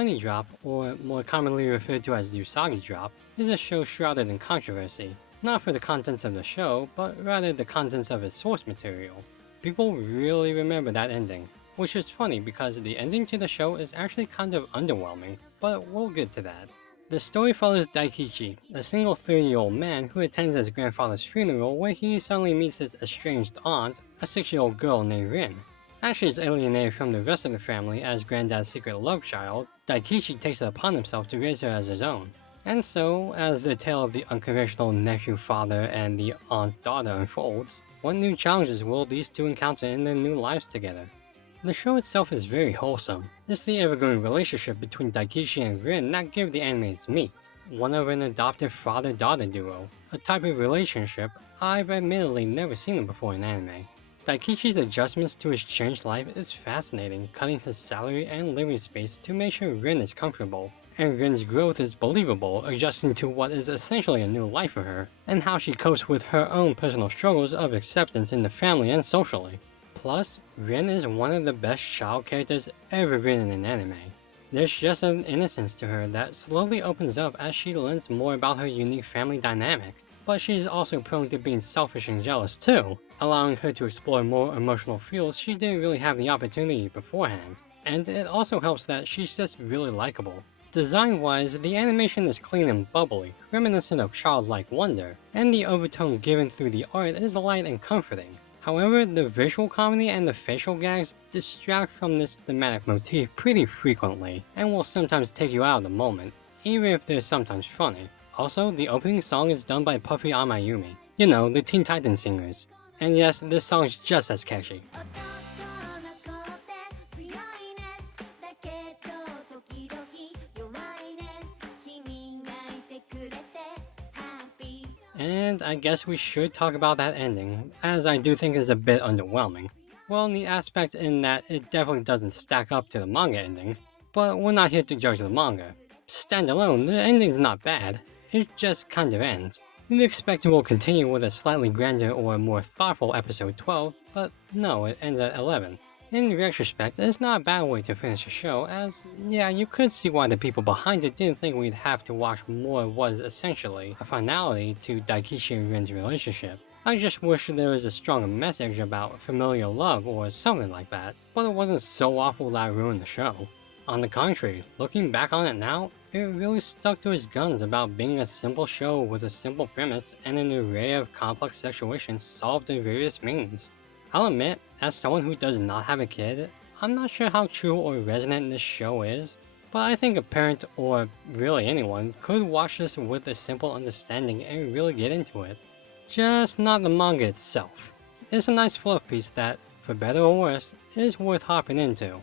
Bunny Drop, or more commonly referred to as Usagi Drop, is a show shrouded in controversy, not for the contents of the show, but rather the contents of its source material. People really remember that ending, which is funny because the ending to the show is actually kind of underwhelming, but we'll get to that. The story follows Daikichi, a single 30-year-old man who attends his grandfather's funeral where he suddenly meets his estranged aunt, a 6-year-old girl named Rin. As she is alienated from the rest of the family as Granddad's secret love child, Daikichi takes it upon himself to raise her as his own. And so, as the tale of the unconventional nephew-father and the aunt-daughter unfolds, what new challenges will these two encounter in their new lives together? The show itself is very wholesome. It's the ever-growing relationship between Daikichi and Rin that give the anime its meat, one of an adoptive father-daughter duo, a type of relationship I've admittedly never seen before in anime. Daikichi's adjustments to his changed life is fascinating, cutting his salary and living space to make sure Rin is comfortable, and Rin's growth is believable, adjusting to what is essentially a new life for her, and how she copes with her own personal struggles of acceptance in the family and socially. Plus, Rin is one of the best child characters ever written in anime. There's just an innocence to her that slowly opens up as she learns more about her unique family dynamic, but she's also prone to being selfish and jealous too, allowing her to explore more emotional fields she didn't really have the opportunity beforehand. And it also helps that she's just really likable. Design-wise, the animation is clean and bubbly, reminiscent of childlike wonder, and the overtone given through the art is light and comforting. However, the visual comedy and the facial gags distract from this thematic motif pretty frequently, and will sometimes take you out of the moment, even if they're sometimes funny. Also, the opening song is done by Puffy Amayumi, you know, the Teen Titans singers. And yes, this song is just as catchy. And I guess we should talk about that ending, as I do think it's a bit underwhelming. Well, the aspect in that it definitely doesn't stack up to the manga ending, but we're not here to judge the manga. Standalone, the ending's not bad, it just kind of ends. You'd expect it will continue with a slightly grander or more thoughtful episode 12, but no, it ends at 11. In retrospect, it's not a bad way to finish a show, as, yeah, you could see why the people behind it didn't think we'd have to watch more of what is essentially a finality to Daikichi and Rin's relationship. I just wish there was a stronger message about familial love or something like that, but it wasn't so awful that it ruined the show. On the contrary, looking back on it now, it really stuck to its guns about being a simple show with a simple premise and an array of complex situations solved in various means. I'll admit, as someone who does not have a kid, I'm not sure how true or resonant this show is, but I think a parent, or really anyone, could watch this with a simple understanding and really get into it. Just not the manga itself. It's a nice fluff piece that, for better or worse, is worth hopping into.